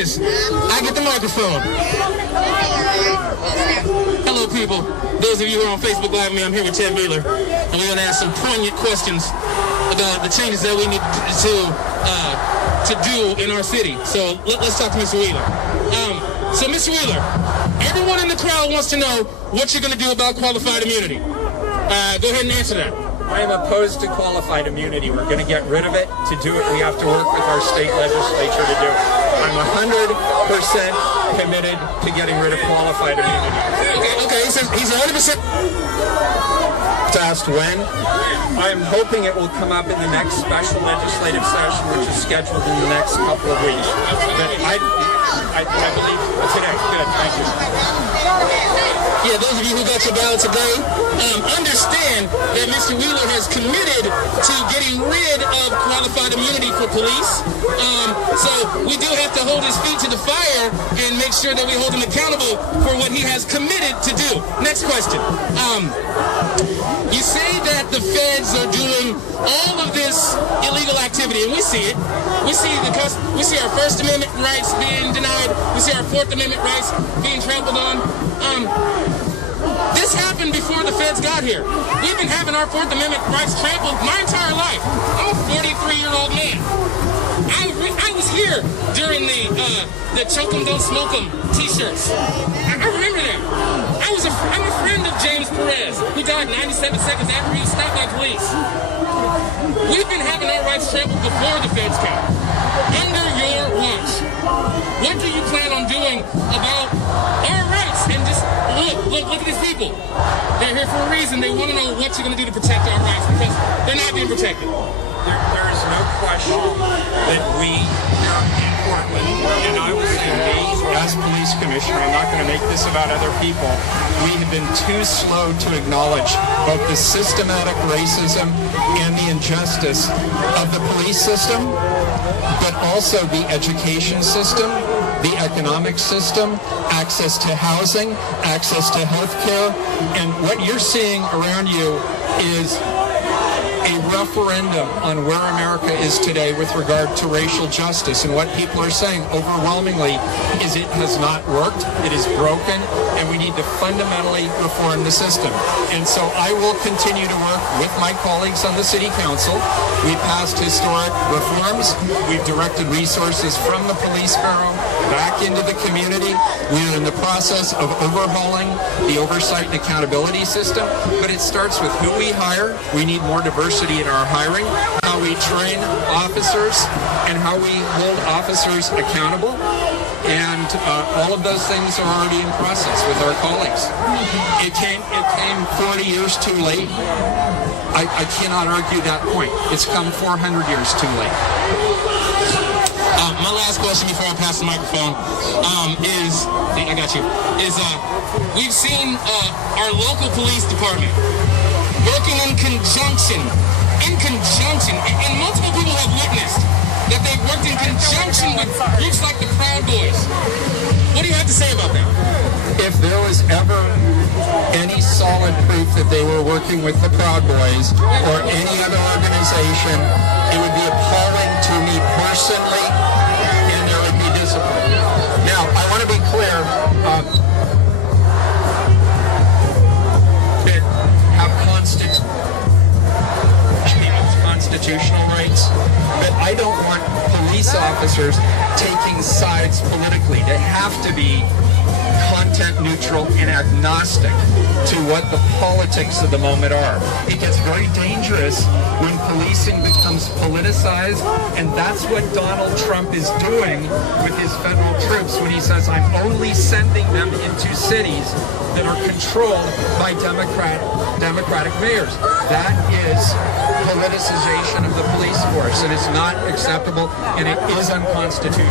gracious. I get the microphone. Hello, people. Those of you who are on Facebook Live with me, I'm here with Ted Wheeler, and we're going to ask some poignant questions about the changes that we need to do in our city. So let's talk to Mr. Wheeler. So, Mr. Wheeler, everyone in the crowd wants to know what you're going to do about qualified immunity. Go ahead and answer that. I am opposed to qualified immunity. We're going to get rid of it. To do it, we have to work with our state legislature to do it. I'm 100% committed to getting rid of qualified immunity. Okay, he's 100%. Asked when? I'm hoping it will come up in the next special legislative session, which is scheduled in the next couple of weeks. But I believe today. Good, thank you. Yeah, those of you who got your ballot today, understand that Mr. Wheeler has committed to getting rid of qualified immunity for police. So we do have to hold his feet to the fire and make sure that we hold him accountable for what he has committed to do. Next question. You say that the feds are doing all of this illegal activity, and we see it. We see our First Amendment rights being denied. We see our Fourth Amendment rights being trampled on. This happened before the feds got here. We've been having our Fourth Amendment rights trampled my entire life. I'm a 43-year-old man. I was here during the choke 'em, don't smoke 'em t-shirts. I remember that. I'm a friend of James Perez, who died 97 seconds after he was stopped by police. We've been having our rights trampled before the feds came. Under your watch, what do you plan on doing about our rights? And just look at these people. They're here for a reason. They want to know what you're going to do to protect our rights, because they're not being protected. There is no question that we here in Portland, and I was engaged as police commissioner, I'm not going to make this about other people, we have been too slow to acknowledge both the systematic racism and the injustice of the police system, but also the education system, the economic system, access to housing, access to health care. And what you're seeing around you is a referendum on where America is today with regard to racial justice. And what people are saying overwhelmingly is it has not worked, it is broken, and we need to fundamentally reform the system. And so I will continue to work with my colleagues on the City Council. We passed historic reforms. We've directed resources from the Police Bureau back into the community. We're in the process of overhauling the oversight and accountability system, but it starts with who we hire. We need more diversity in our hiring, how we train officers, and how we hold officers accountable. And all of those things are already in process with our colleagues. It came 40 years too late. I cannot argue that point. It's come 400 years too late. My last question before I pass the microphone is we've seen our local police department working in conjunction, and multiple people have witnessed that they've worked in conjunction with groups like the Proud Boys. What do you have to say about that? If there was ever any solid proof that they were working with the Proud Boys or any other organization, it would be appalling to me personally, and there would be discipline. Now, I want to be clear, that have constitutional rights, but I don't want police officers taking sides politically. They have to be content neutral and agnostic to what the politics of the moment are. It gets very dangerous when policing becomes politicized, and that's what Donald Trump is doing with his federal troops when he says, I'm only sending them into cities that are controlled by Democratic mayors. That is politicization of the police force, and it's not acceptable, and it is unconstitutional.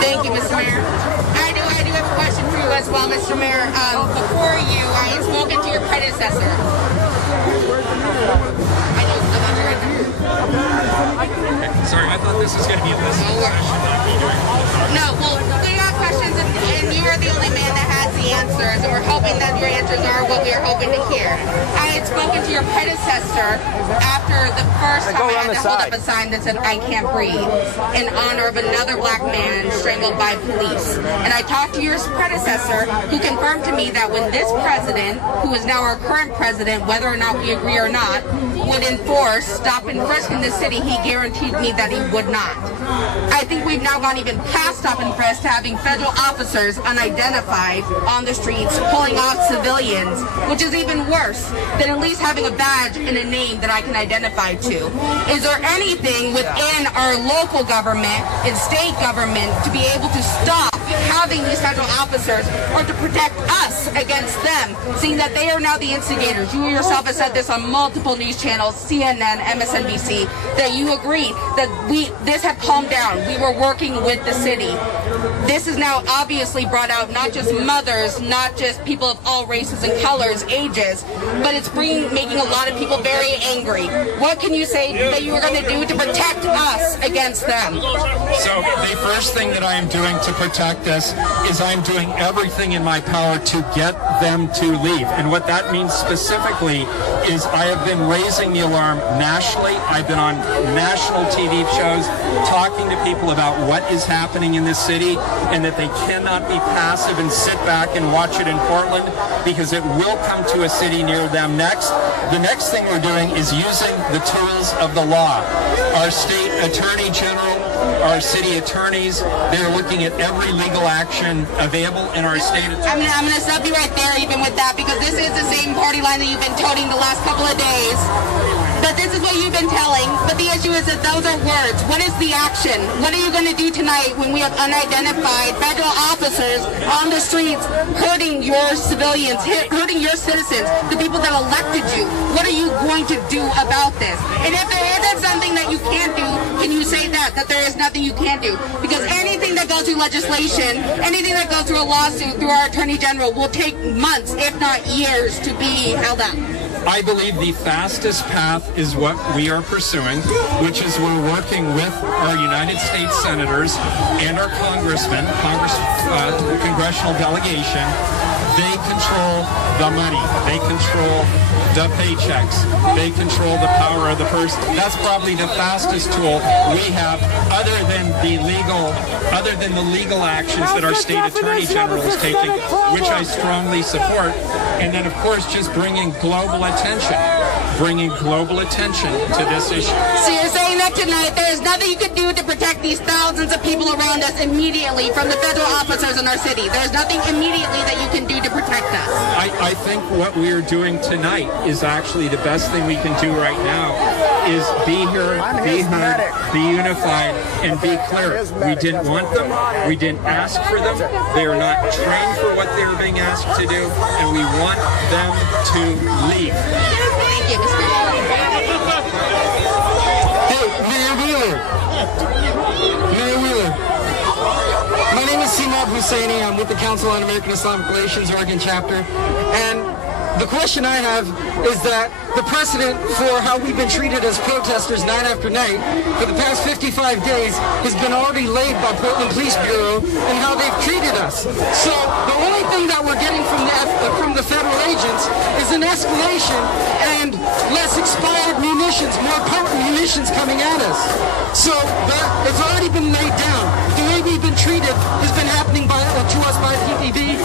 Thank you, Mr. Mayor. I do have a question for you as well, Mr. Mayor. Before you, I had spoken to your predecessor. Sorry, I thought this was going to be a listening session. No, well, we got questions And you're the only man that has the answers, and we're hoping that your answers are what we are hoping to hear. I had spoken to your predecessor after the first time I had to hold up a sign that said, "I can't breathe," in honor of another black man strangled by police. And I talked to your predecessor, who confirmed to me that when this president, who is now our current president, whether or not we agree or not, would enforce stop and frisk in the city, he guaranteed me that he would not. I think we've now gone even past stop and frisk to having federal officers unidentified on the streets pulling off civilians, which is even worse than at least having a badge and a name that I can identify to. Is there anything within our local government and state government to be able to stop having these federal officers or to protect us against them, seeing that they are now the instigators? You yourself have said this on multiple news channels, CNN, MSNBC, that you agree that this had calmed down. We were working with the city. This is now obviously brought out not just mothers, not just people of all races and colors, ages, but it's making a lot of people very angry. What can you say that you are going to do to protect us against them? So the first thing that I am doing to protect us is I'm doing everything in my power to get them to leave. And what that means specifically is I have been raising the alarm nationally. I've been on national TV shows talking to people about what is happening in this city and that they cannot be passive and sit back and watch it in Portland, because it will come to a city near them next. The next thing we're doing is using the tools of the law. Our state attorney general, our city attorneys, they're looking at every legal action available in our state. I'm going to stop you right there even with that, because this is the same party line that you've been toting the last couple of days. But this is what you've been telling. But the issue is that those are words. What is the action? What are you going to do tonight when we have unidentified federal officers on the streets hurting your civilians, hurting your citizens, the people that elected you? What are you going to do about this? And if there isn't something that you can't do, can you say that there is nothing you can't do? Because anything that goes through legislation, anything that goes through a lawsuit through our Attorney General will take months, if not years, to be held up. I believe the fastest path is what we are pursuing, which is we're working with our United States senators and our congressmen, congressional delegation. They control the money. They control the paychecks. They control the power of the purse. That's probably the fastest tool we have, other than the legal actions that our state attorney general is taking, which I strongly support. And then, of course, just bringing global attention to this issue. So you're saying that tonight there is nothing you can do to protect these thousands of people around us immediately from the federal officers in our city? There's nothing immediately that you can do to protect us? I think what we are doing tonight is actually the best thing we can do right now, is be here, be heard, be unified, and be clear. We didn't want them. We didn't ask for them. They are not trained for what they are being asked to do, and we want them to leave. Thank you, Mr. Hey, Mayor Wheeler. My name is Simab Husseini. I'm with the Council on American Islamic Relations, Oregon chapter. And the question I have is that the precedent for how we've been treated as protesters night after night for the past 55 days has been already laid by Portland Police Bureau and how they've treated us. So the only thing that we're getting from the federal agents is an escalation and less expired munitions, more potent munitions coming at us. So it's already been laid down. The way we've been treated has been happening to us by PPB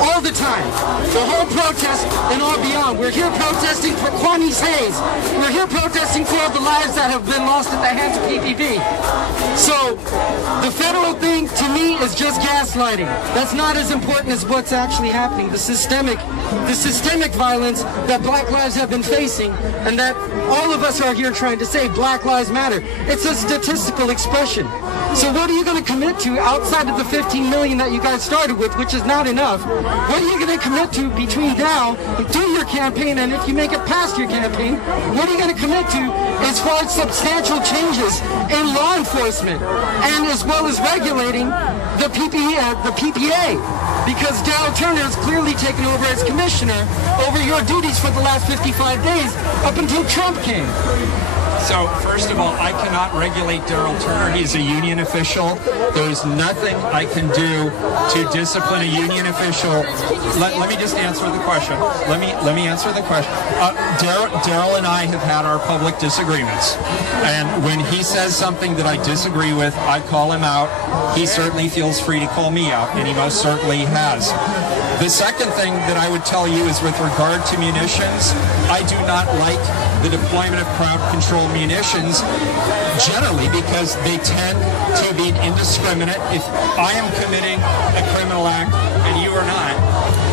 all the time. The whole protest and all beyond. We're here protesting for Quani's Hayes. We're here protesting for all the lives that have been lost at the hands of PPB. So the federal thing to me is just gaslighting. That's not as important as what's actually happening. The systemic violence that Black lives have been facing, and that all of us are here trying to say Black Lives Matter. It's a statistical expression. So what are you going to commit to outside of the 15 million that you guys started with, which is not enough? What are you going to commit to between now and through your campaign, and if you make it past your campaign, what are you going to commit to as far as substantial changes in law enforcement, and as well as regulating the PPA? Because Darrell Turner has clearly taken over as commissioner over your duties for the last 55 days up until Trump came. So, first of all, I cannot regulate Daryl Turner. He's a union official. There's nothing I can do to discipline a union official. Let me just answer the question. Let me answer the question. Daryl and I have had our public disagreements. And when he says something that I disagree with, I call him out. He certainly feels free to call me out, and he most certainly has. The second thing that I would tell you is with regard to munitions, I do not like the deployment of crowd control munitions generally because they tend to be indiscriminate. If I am committing a criminal act and you are not,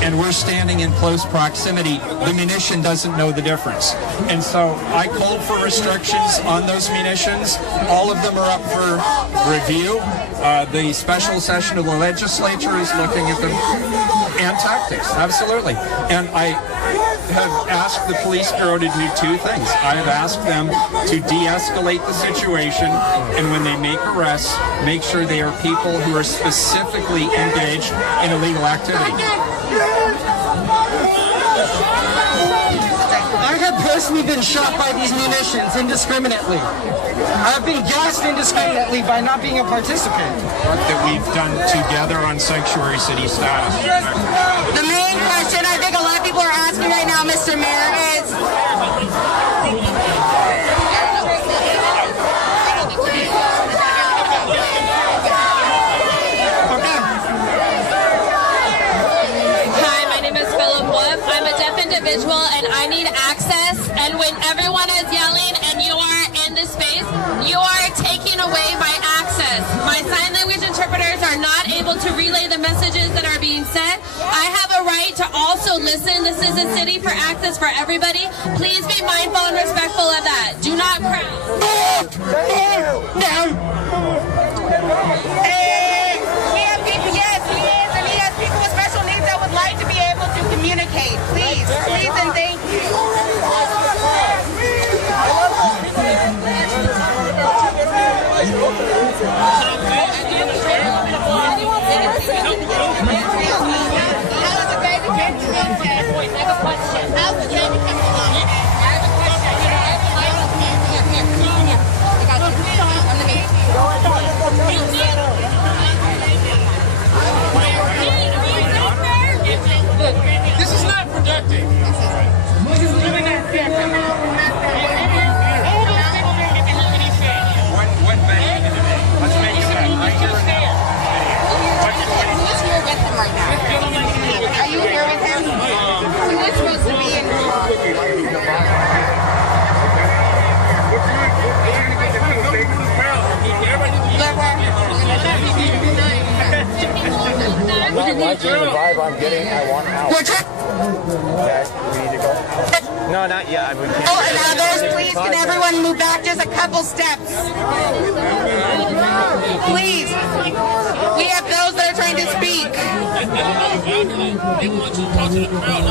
and we're standing in close proximity, the munition doesn't know the difference. And so I called for restrictions on those munitions. All of them are up for review. The special session of the legislature is looking at them. And tactics, absolutely. And I have asked the police bureau to do two things. I have asked them to de-escalate the situation, and when they make arrests, make sure they are people who are specifically engaged in illegal activity. I have personally been shot by these munitions indiscriminately. I've been gassed indiscriminately by not being a participant. That we've done together on Sanctuary City status. The main question I think a lot of people are asking right now, Mr. Mayor, is... Individual and I need access, and when everyone is yelling and you are in the space, you are taking away my access. My sign language interpreters are not able to relay the messages that are being said. I have a right to also listen. This is a city for access for everybody. Please be mindful and respectful of that. Do not crowd. Hey, we have people, yes, he is, and he has people with special needs that would like to be able to communicate. Please and thank you. This is not productive. This is really not fair. What venue is it? Let's make it that. Right here and now. Who's here with him right now? Are you here with him? He was supposed to be in... I'm not liking the vibe I'm getting. I want out. Okay, we need to go. No, not yet. We can't. Oh, and others, please, can everyone move back just a couple steps? Please. We have those that are trying to speak. They want you to talk to the crowd,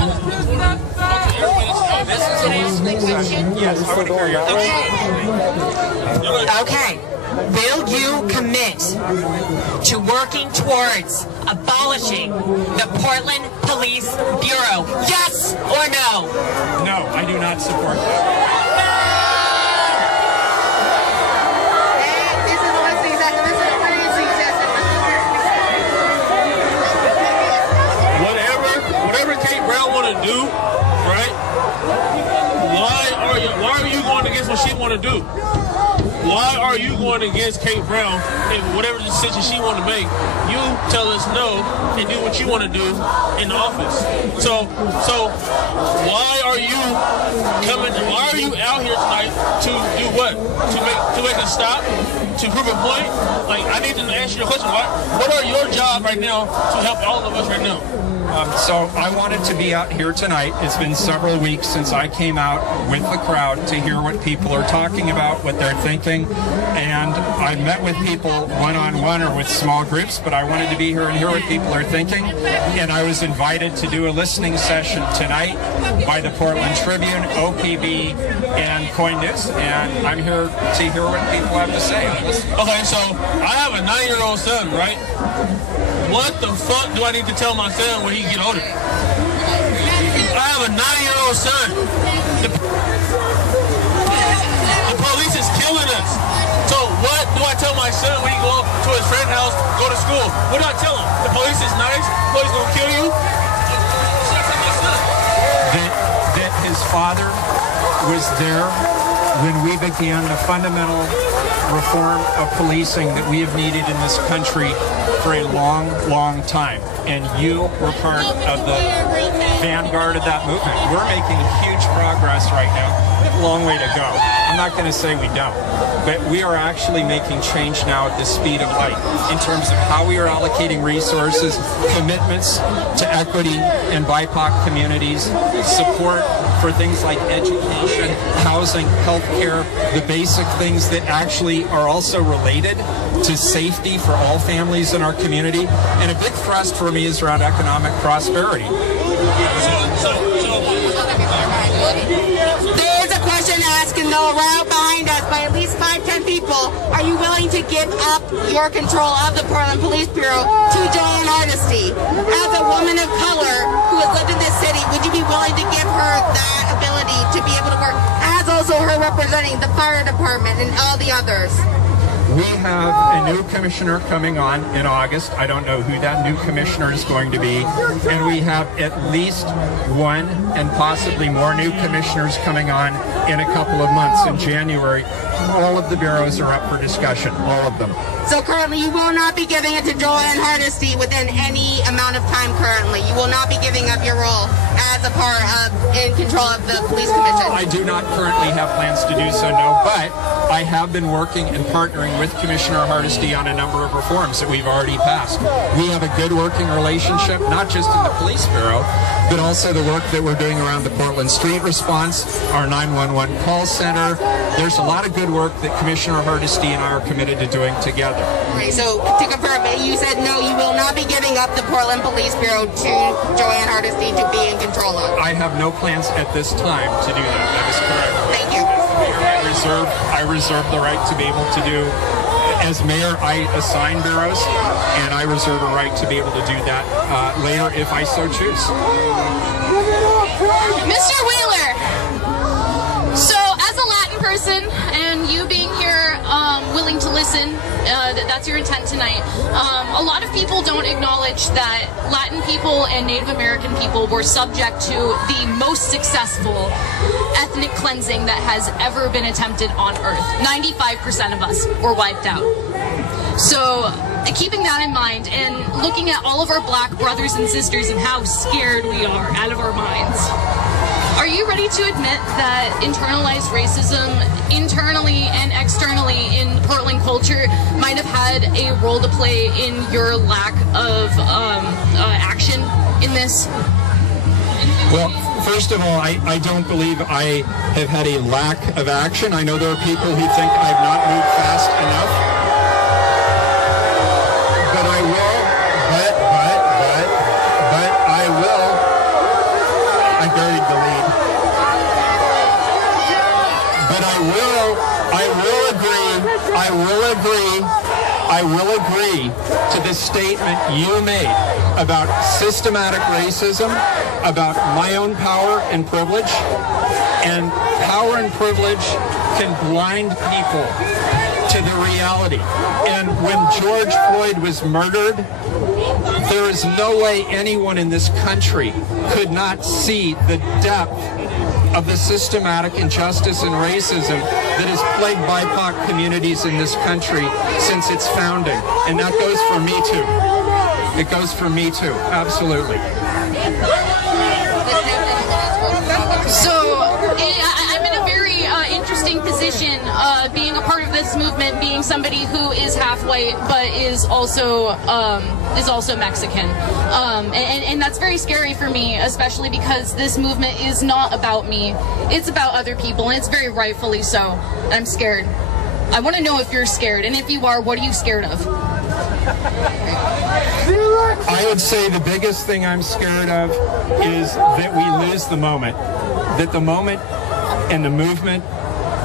not talk to everybody. Yes, I would agree. Okay. Will you commit to working towards abolishing the Portland Police Bureau? Yes or no? No, I do not support that. This is a listening session. This is a listening session. Whatever Kate Brown want to do, right? Why are you going against what she want to do? Why are you going against Kate Brown and whatever decision she want to make? You tell us no and do what you want to do in the office. So why are you coming? Why are you out here tonight to do what? To make a stop? To prove a point? Like, I need to ask you a question. What are your job right now to help all of us right now? So I wanted to be out here tonight. It's been several weeks since I came out with the crowd to hear what people are talking about, what they're thinking. And I met with people one-on-one or with small groups, but I wanted to be here and hear what people are thinking. And I was invited to do a listening session tonight by the Portland Tribune, OPB, and Coin News. And I'm here to hear what people have to say. Okay, so I have a 9-year-old son, right? What the fuck do I need to tell my son when he get older? I have a 9-year-old son. The police my son when he go to his friend's house, go to school? What do I tell him? The police is nice. The police gonna kill you. What should I tell my son? That his father was there when we began the fundamental reform of policing that we have needed in this country for a long, long time. And you were part of the vanguard of that movement. We're making huge progress right now. We have a long way to go. I'm not going to say we don't, but we are actually making change now at the speed of light in terms of how we are allocating resources, commitments to equity and BIPOC communities, support for things like education, housing, healthcare, the basic things that actually are also related to safety for all families in our community. And a big thrust for me is around economic prosperity. There's a question asking though right behind us by at least 5-10 people. Are you willing to give up your control of the Portland Police Bureau to Joanne Hardesty? As a woman of color who has lived in this city, would you be willing to give her that ability to be able to work, as also her representing the fire department and all the others? We have a new commissioner coming on in August. I don't know who that new commissioner is going to be. And we have at least one and possibly more new commissioners coming on in a couple of months in January. All of the bureaus are up for discussion, all of them. So currently you will not be giving it to Joanne Hardesty within any amount of time currently. You will not be giving up your role as a part of, in control of the police commission. I do not currently have plans to do so, no, but I have been working and partnering with Commissioner Hardesty on a number of reforms that we've already passed. We have a good working relationship, not just in the police bureau, but also the work that we're doing around the Portland Street Response, our 911 call center. There's a lot of good work that Commissioner Hardesty and I are committed to doing together. Right, so to confirm, you said no, you will not be giving up the Portland Police Bureau to Joanne Hardesty to be in control of. I have no plans at this time to do that. That is correct. Thank you. I reserve the right to be able to do, as mayor, I assign bureaus, and I reserve a right to be able to do that later if I so choose. Mr. Wheeler, so as a Latin person and you being here willing to listen, that's your intent tonight. A lot of people don't acknowledge that Latin people and Native American people were subject to the most successful ethnic cleansing that has ever been attempted on Earth. 95% of us were wiped out. So keeping that in mind and looking at all of our black brothers and sisters and how scared we are out of our minds, are you ready to admit that internalized racism internally and externally in Portland culture might have had a role to play in your lack of action in this? Well, first of all, I don't believe I have had a lack of action. I know there are people who think I have not moved fast enough. But I will, but I will. I buried the lead. But I will agree to the statement you made about systematic racism, about my own power and privilege. And power and privilege can blind people to the reality. And when George Floyd was murdered, there is no way anyone in this country could not see the depth of the systematic injustice and racism that has plagued BIPOC communities in this country since its founding. And that goes for me too. It goes for me too, absolutely. So I'm in a very interesting position, being a part of this movement, being somebody who is half white but is also Mexican, and that's very scary for me, especially because this movement is not about me; it's about other people, and it's very rightfully so. I'm scared. I want to know if you're scared, and if you are, what are you scared of? I would say the biggest thing I'm scared of is that we lose the moment. That the moment and the movement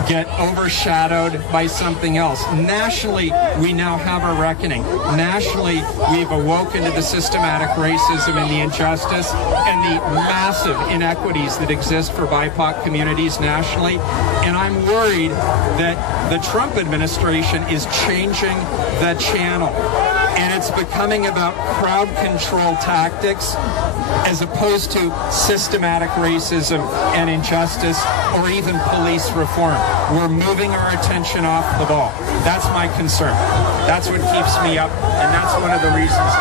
get overshadowed by something else. Nationally, we now have a reckoning. Nationally, we've awoken to the systematic racism and the injustice and the massive inequities that exist for BIPOC communities nationally. And I'm worried that the Trump administration is changing the channel. And it's becoming about crowd control tactics as opposed to systematic racism and injustice or even police reform. We're moving our attention off the ball. That's my concern. That's what keeps me up, and that's one of the reasons.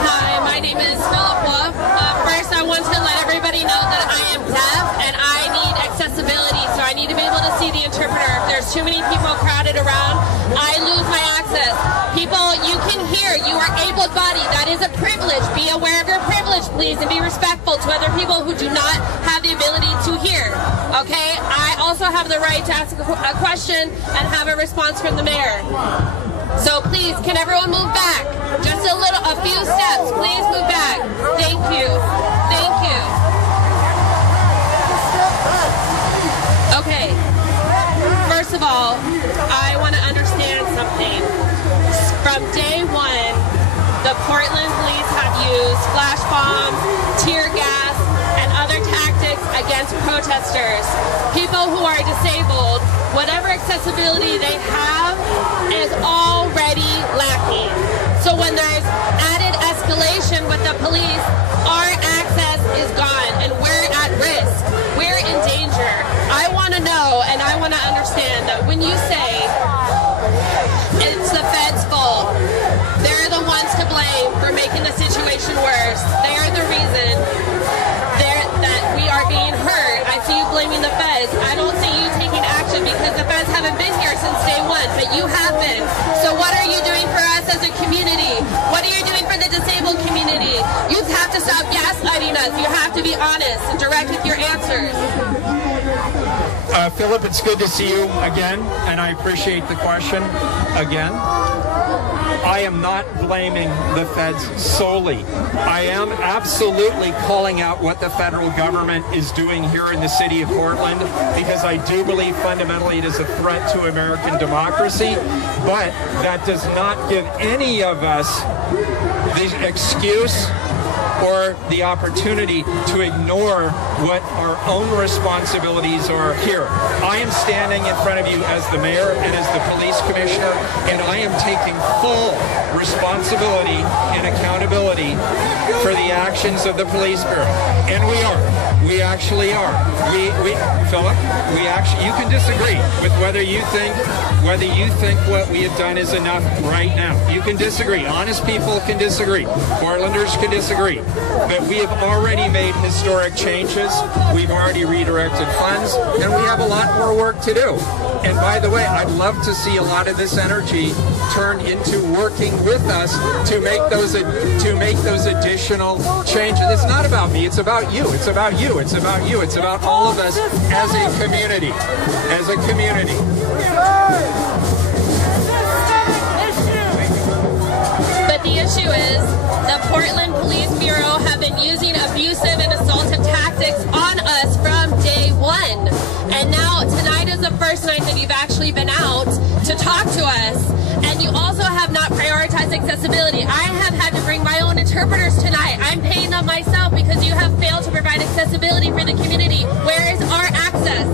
Hi, my name is Philip Wolf. First, I want to let everybody know that I am deaf and I need accessibility, so I need to be able to see the interpreter. If there's too many people crowded around, I lose my access. People, you can hear, you are able-bodied. That is a privilege. Be aware of your privilege, please, and be respectful to other people who do not have the ability to hear. Okay? I also have the right to ask a question and have a response from the mayor. So please, can everyone move back? Just a few steps. Please move back. Thank you. Thank you. Okay. First of all, I want to understand something. From day one, the Portland police have used flash bombs, tear gas, and other tactics against protesters. People who are disabled, whatever accessibility they have is already lacking. So when there's added escalation with the police, our access is gone and we're at risk. We're in danger. I want to know and I want to understand that when you say it's the Fed's fault, they're the ones to blame for making the situation worse. They are the reason that we are being hurt. I see you blaming the Feds. I don't see you taking action because the Feds haven't been here since day one, but you have been. So what are you doing for us as a community? What are you doing for the disabled community? You have to stop gaslighting us. You have to be honest and direct with your answers. Philip, it's good to see you again, and I appreciate the question again. I am not blaming the feds solely. I am absolutely calling out what the federal government is doing here in the city of Portland because I do believe fundamentally it is a threat to American democracy, but that does not give any of us the excuse or the opportunity to ignore what our own responsibilities are here. I am standing in front of you as the mayor and as the police commissioner, and I am taking full responsibility and accountability for the actions of the police bureau. And we are. We actually are. Philip, you can disagree with whether you think what we have done is enough right now. You can disagree. Honest people can disagree. Portlanders can disagree. But we have already made historic changes. We've already redirected funds, and we have a lot more work to do. And by the way, I'd love to see a lot of this energy turned into working with us to make those additional changes. It's not about me. It's about you. It's about you. It's about you. It's about all of us as a community. As a community. But the issue is the Portland Police Bureau have been using abusive and assaultive tactics on us from day one. And now tonight is the first night that you've actually been out to talk to us. And you also have not prioritized accessibility. I have had to bring my own interpreters tonight. I'm paying them myself because you have failed to provide accessibility for the community. Where is our access?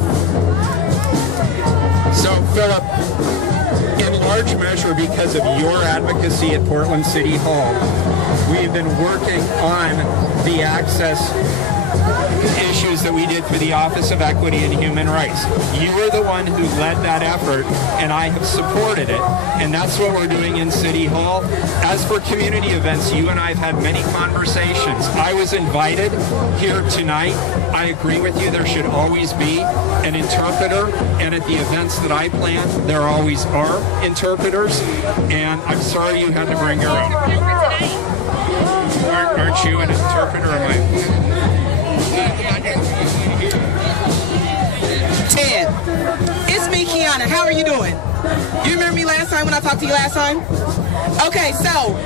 So, Philip, in large measure because of your advocacy at Portland City Hall, we've been working on the access issues that we did for the Office of Equity and Human Rights. You were the one who led that effort, and I have supported it, and that's what we're doing in City Hall. As for community events, you and I have had many conversations. I was invited here tonight. I agree with you, there should always be an interpreter, and at the events that I plan, there always are interpreters, and I'm sorry you had to bring your own. Aren't you an interpreter? Am I? 10. It's me, Kiana. How are you doing? You remember me last time when I talked to you last time? Okay, so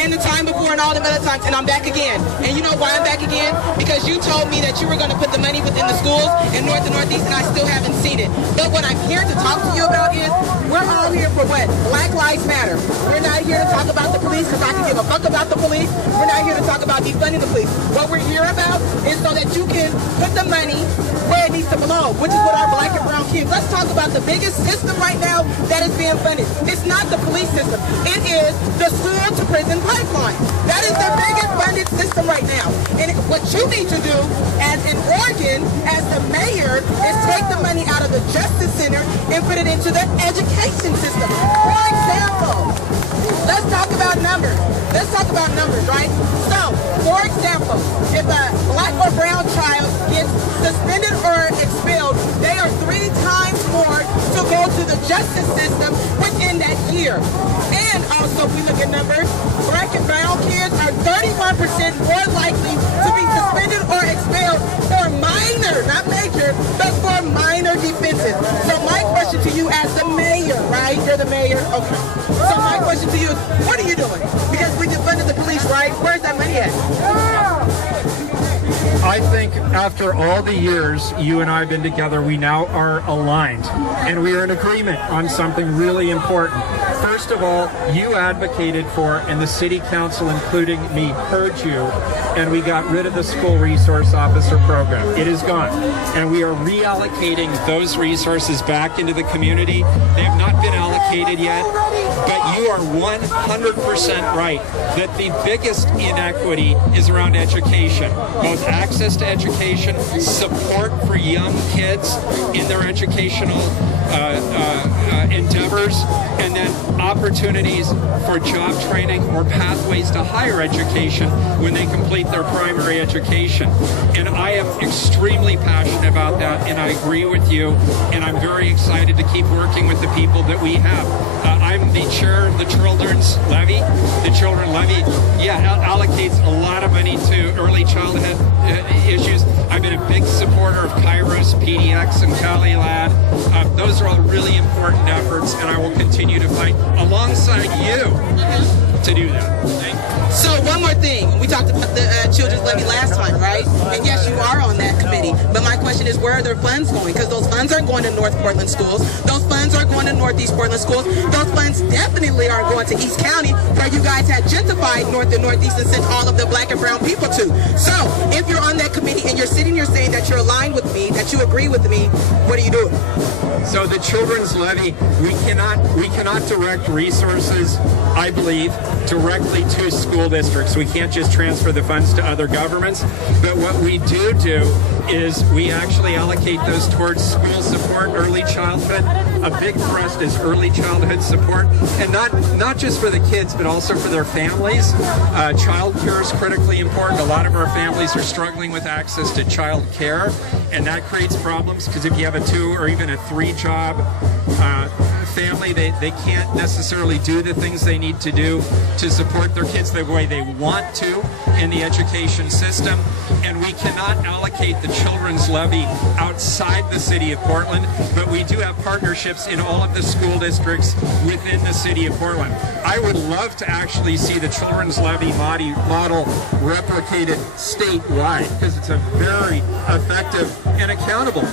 in the time before and all them other times, and I'm back again. And you know why I'm back again? Because you told me that you were going to put the money within the schools in North and Northeast, and I still haven't seen it. But what I'm here to talk to you about is, we're all here for what? Black Lives Matter. We're not here to talk about the police because I can give a fuck about the police. We're not here to talk about defunding the police. What we're here about is so that you can put the money where it needs to belong, which is with our black and brown kids. Let's talk about the biggest system right now that is being funded. It's not the police system. It is the school to prison pipeline. That is the biggest funded system right now. And what you need to do as in Oregon, as the mayor, is take the money out of the Justice Center and put it into the education system. For example, let's talk about numbers. Let's talk about numbers, right? So, for example, if a black or brown child gets suspended or expelled, they are 3 times more to go to the justice system within that year. And also, if we look at numbers, black and brown kids are 31% more likely to be suspended or expelled for minor, not major, but for minor offenses. So my question to you as the mayor, right? You're the mayor? Okay. So my question to you is, what are you doing? Because we defunded the police, right? Where's that money at? I think after all the years you and I have been together, we now are aligned and we are in agreement on something really important. First of all, you advocated for, and the city council, including me, heard you, and we got rid of the school resource officer program. It is gone. And we are reallocating those resources back into the community. They have not been allocated yet, but you are 100% right that the biggest inequity is around education, both access to education, support for young kids in their educational endeavors, and then opportunities for job training or pathways to higher education when they complete their primary education. And I am extremely passionate about that, and I agree with you, and I'm very excited to keep working with the people that we have. I'm the chair of the Children's Levy. The Children's Levy, allocates a lot of money to early childhood issues. I've been a big supporter of Kairos, PDX, and Cali Lad. Those are all really important efforts, and I will continue to fight alongside you to do that. So one more thing. We talked about the Children's Levy last time, right? And yes, you are on that committee. But my question is, where are their funds going? Because those funds aren't going to North Portland schools. Those funds are going to Northeast Portland schools. Those funds definitely aren't going to East County, where you guys had gentrified North and Northeast and sent all of the black and brown people to. So if you're on that committee and you're sitting here saying that you're aligned with me, that you agree with me, what are you doing? So the Children's Levy, we cannot direct resources, I believe, directly to school districts. We can't just transfer the funds to other governments. But what we do is we actually allocate those towards school support, early childhood. A big thrust is early childhood support, and not just for the kids, but also for their families. Child care is critically important. A lot of our families are struggling with access to child care, and that creates problems because if you have a 2 or even a 3 job family, they can't necessarily do the things they need to do to support their kids the way they want to in the education system. And we cannot allocate the Children's Levy outside the city of Portland, but we do have partnerships in all of the school districts within the city of Portland. I would love to actually see the Children's Levy model replicated statewide because it's a very effective and accountable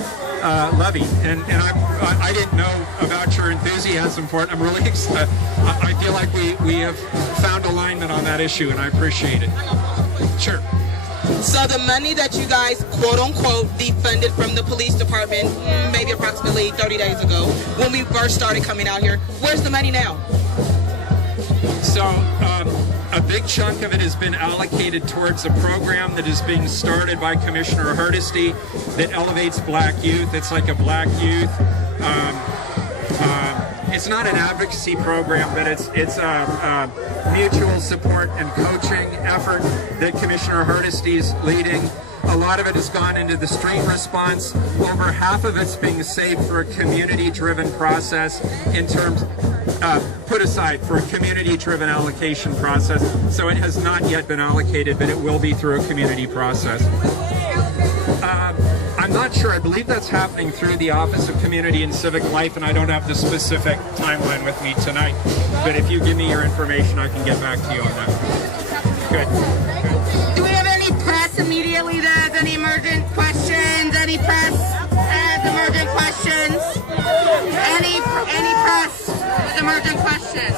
levy, and I didn't know about your enthusiasm for it. I'm really excited. I feel like we have found alignment on that issue, and I appreciate it. Sure. So the money that you guys, quote unquote, defunded from the police department, maybe approximately 30 days ago, when we first started coming out here, where's the money now? So a big chunk of it has been allocated towards a program that is being started by Commissioner Hardesty that elevates black youth. It's like a black youth. It's not an advocacy program, but it's a mutual support and coaching effort that Commissioner Hardesty is leading. A lot of it has gone into the street response. Over half of it's being saved for a community-driven process in terms, put aside for a community-driven allocation process. So it has not yet been allocated, but it will be through a community process. I'm not sure. I believe that's happening through the Office of Community and Civic Life, and I don't have the specific timeline with me tonight. But if you give me your information, I can get back to you on that. Good. Do we have any press immediately that has any emergent questions? Any press that has emergent questions? Any press with emergent questions?